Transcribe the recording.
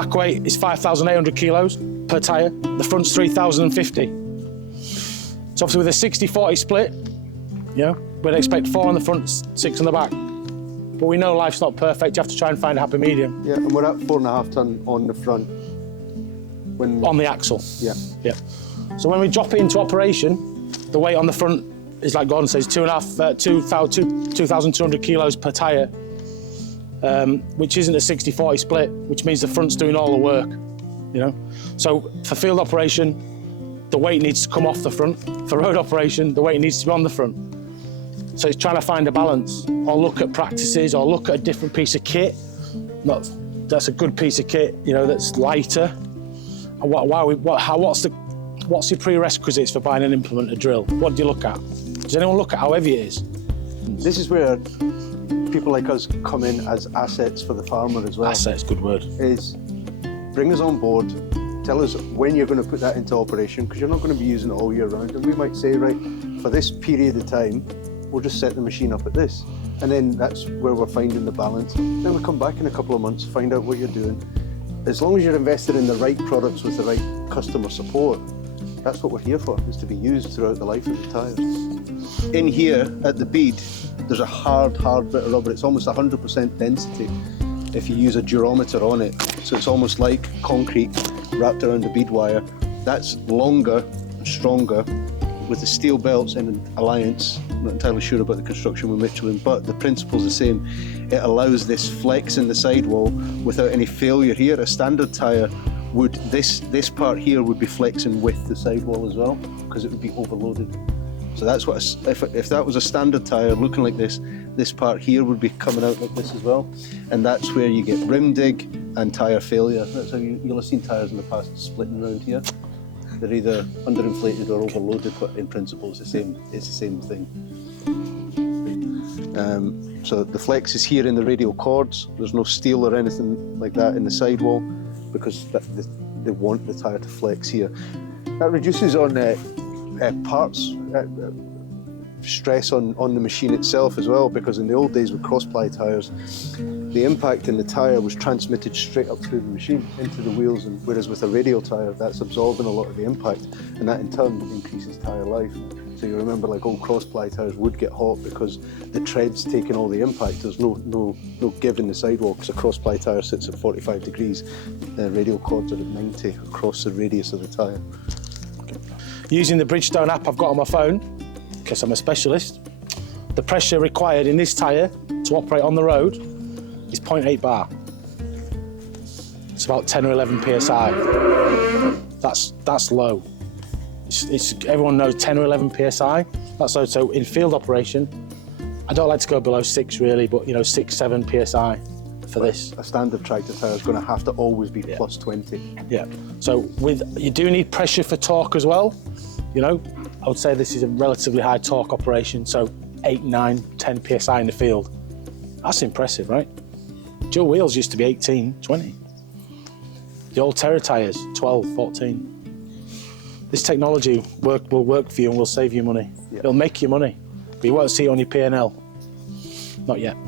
back weight is 5,800 kilos per tyre. The front's 3,050. So obviously with a 60-40 split, you know, we'd expect 4 on the front, 6 on the back. But we know life's not perfect. You have to try and find a happy medium. Yeah, and we're at 4.5 ton on the front. On the axle. Yeah. Yeah. So when we drop it into operation, the weight on the front is, like Gordon says, 2,200 kilos per tyre, which isn't a 60-40 split, which means the front's doing all the work, you know? So for field operation, the weight needs to come off the front. For road operation, the weight needs to be on the front. So it's trying to find a balance, or look at practices, or look at a different piece of kit. That's a good piece of kit, you know, that's lighter. And what's your prerequisites for buying an implement, a drill? What do you look at? Does anyone look at how heavy it is? This is where people like us come in as assets for the farmer as well. Assets, good word. Is bring us on board, tell us when you're going to put that into operation, because you're not going to be using it all year round. And we might say, right, for this period of time, we'll just set the machine up at this. And then that's where we're finding the balance. Then we come back in a couple of months, find out what you're doing. As long as you're invested in the right products with the right customer support, that's what we're here for, is to be used throughout the life of the tyres. In here, at the bead, there's a hard bit of rubber. It's almost 100% density if you use a durometer on it. So it's almost like concrete wrapped around the bead wire. That's longer and stronger with the steel belts in Alliance. I'm not entirely sure about the construction with Michelin, but the principle's the same. It allows this flex in the sidewall without any failure here. A standard tyre would, this part here would be flexing with the sidewall as well, because it would be overloaded. So that's what, if that was a standard tyre looking like this part here would be coming out like this as well. And that's where you get rim dig and tyre failure. That's how you'll have seen tyres in the past splitting around here. They're either underinflated or overloaded, but in principle it's the same thing. So the flex is here in the radial cords. There's no steel or anything like that in the sidewall, because they want the tyre to flex here. That reduces on parts stress on the machine itself as well, because in the old days with cross-ply tyres, the impact in the tyre was transmitted straight up through the machine into the wheels, and whereas with a radial tyre, that's absorbing a lot of the impact, and that in turn increases tyre life. So you remember, like, old cross-ply tyres would get hot because the tread's taking all the impact. There's no give in the sidewall, because a cross-ply tyre sits at 45 degrees. The radial cords are at 90 across the radius of the tyre. Okay. Using the Bridgestone app I've got on my phone, because I'm a specialist, the pressure required in this tyre to operate on the road is 0.8 bar. It's about 10 or 11 PSI. That's low. Everyone knows 10 or 11 PSI. That's low. So in field operation, I don't like to go below 6 really, but 6, 7 PSI for this. A standard tractor tyre is going to have to always be plus 20. Yeah. So you do need pressure for torque as well. I would say this is a relatively high torque operation, so 8, 9, 10 PSI in the field. That's impressive, right? Dual wheels used to be 18, 20. The old Terra tyres, 12, 14. This technology will work for you and will save you money. Yep. It'll make you money, but you won't see it on your P&L. Not yet.